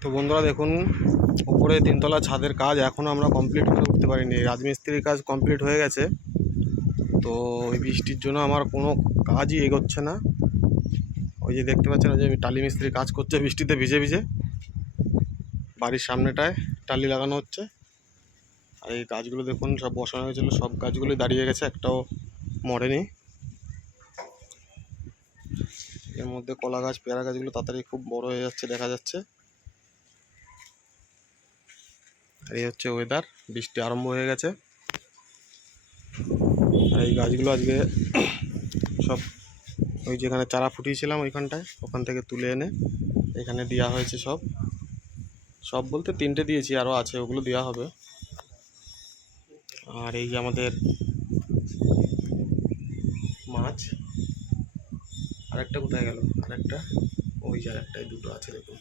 তো বন্ধুরা দেখুন, উপরে 3তলা ছাদের কাজ এখনও আমরা কমপ্লিট করে উঠতে পারিনি। রাজমিস্ত্রির কাজ কমপ্লিট হয়ে গেছে, তো ওই বৃষ্টির জন্য আমার কোনো কাজই এগোচ্ছে না। ওই যে দেখতে পাচ্ছেন, ওই যে টালি মিস্ত্রি কাজ করছে বৃষ্টিতে ভিজে ভিজে। বাড়ির সামনেটায় টালি লাগানো হচ্ছে। আর এই গাছগুলো দেখুন সব বসানো হয়েছিল, সব গাছগুলোই দাঁড়িয়ে গেছে, একটাও মরেনি। এর মধ্যে কলা গাছ, পেয়ারা গাছগুলো তাড়াতাড়ি খুব বড় হয়ে যাচ্ছে দেখা যাচ্ছে। আর এই হচ্ছে ওয়েদার, বৃষ্টি আরম্ভ হয়ে গেছে। আর এই গাছগুলো আজকে সব ওই যেখানে চারা ফুটিয়েছিলাম ওইখানটায়, ওখান থেকে তুলে এনে এখানে দেওয়া হয়েছে। সব সব বলতে 3টে দিয়েছি, আরও আছে, ওগুলো দেওয়া হবে। আর এই যে আমাদের মাছ, আরেকটা কোথায় গেল? আরেকটা ওই যে আরেকটাই, দুটো আছে দেখুন।